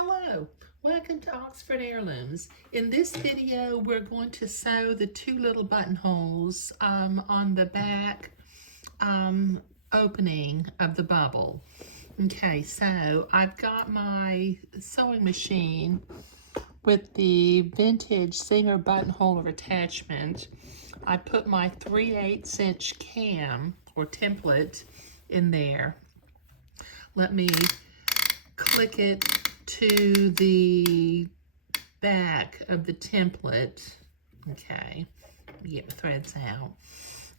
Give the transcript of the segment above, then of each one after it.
Hello, welcome to Oxford Heirlooms. In this video, we're going to sew the two little buttonholes on the back opening of the bubble. Okay, so I've got my sewing machine with the vintage Singer buttonhole attachment. I put my 3/8 inch cam or template in there. Let me click it to the back of the template. Okay, get the threads out.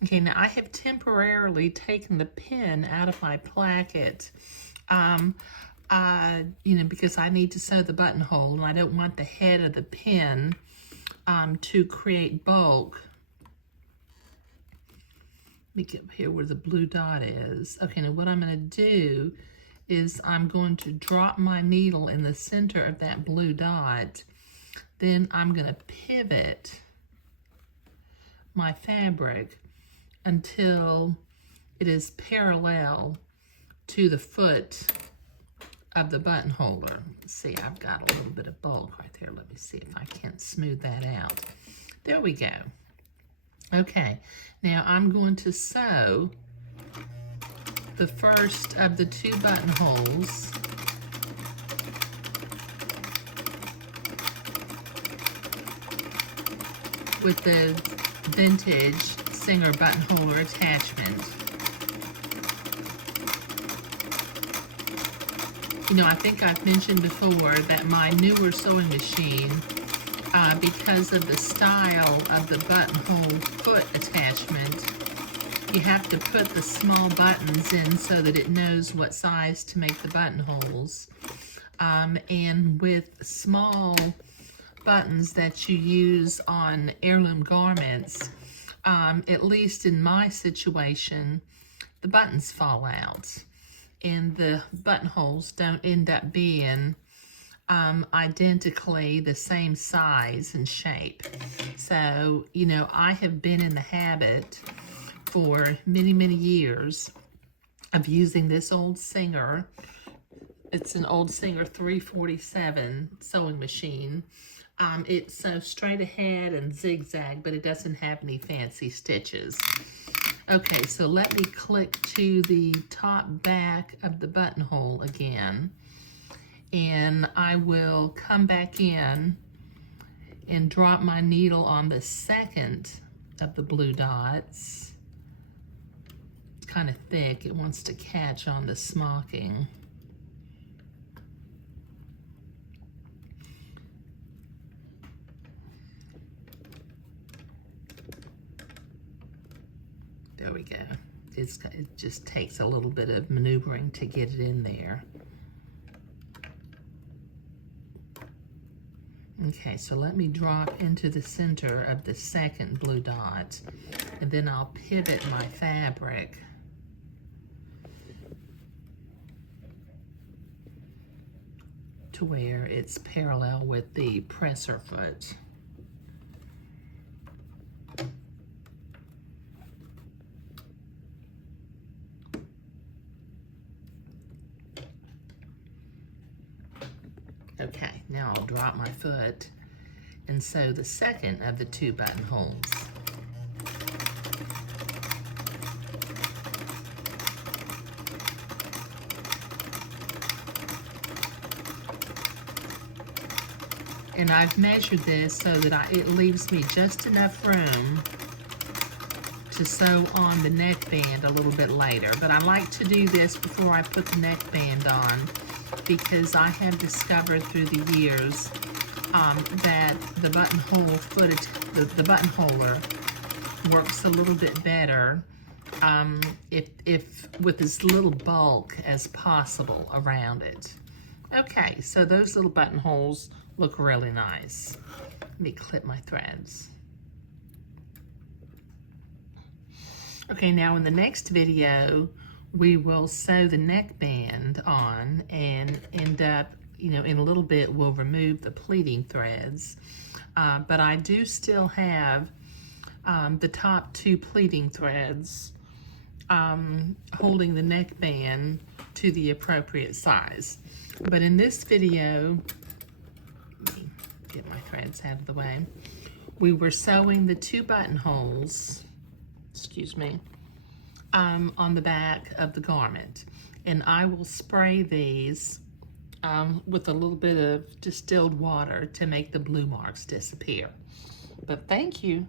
Okay, now I have temporarily taken the pin out of my placket, because I need to sew the buttonhole and I don't want the head of the pin to create bulk. Let me get up here where the blue dot is. Okay, now what I'm going to do is I'm going to drop my needle in the center of that blue dot. Then I'm going to pivot my fabric until it is parallel to the foot of the buttonholer. See, I've got a little bit of bulk right there. Let me see if I can't smooth that out. There we go. Okay, now I'm going to sew the first of the two buttonholes with the vintage Singer buttonholer attachment. You know, I think I've mentioned before that my newer sewing machine, because of the style of the buttonhole foot attachment, you have to put the small buttons in so that it knows what size to make the buttonholes. And with small buttons that you use on heirloom garments, at least in my situation, the buttons fall out and the buttonholes don't end up being identically the same size and shape. So, you know, I have been in the habit for many, many years of using this old Singer. It's an old Singer 347 sewing machine. It sews straight ahead and zigzag, but it doesn't have any fancy stitches. Okay, so let me click to the top back of the buttonhole again, and I will come back in and drop my needle on the second of the blue dots. It's kind of thick, it wants to catch on the smocking. There we go. It just takes a little bit of maneuvering to get it in there. Okay, so let me drop into the center of the second blue dot, and then I'll pivot my fabric to where it's parallel with the presser foot. Okay, now I'll drop my foot and sew the second of the two buttonholes. And I've measured this so that it leaves me just enough room to sew on the neckband a little bit later. But I like to do this before I put the neckband on, because I have discovered through the years that the buttonhole footage, the buttonholer works a little bit better if with as little bulk as possible around it. Okay, so those little buttonholes look really nice. Let me clip my threads. Okay, now in the next video, we will sew the neckband on and end up, you know, in a little bit we'll remove the pleating threads. But I do still have the top two pleating threads holding the neckband to the appropriate size. But in this video, let me get my threads out of the way. We were sewing the 2 buttonholes, excuse me, on the back of the garment. And I will spray these with a little bit of distilled water to make the blue marks disappear. But thank you.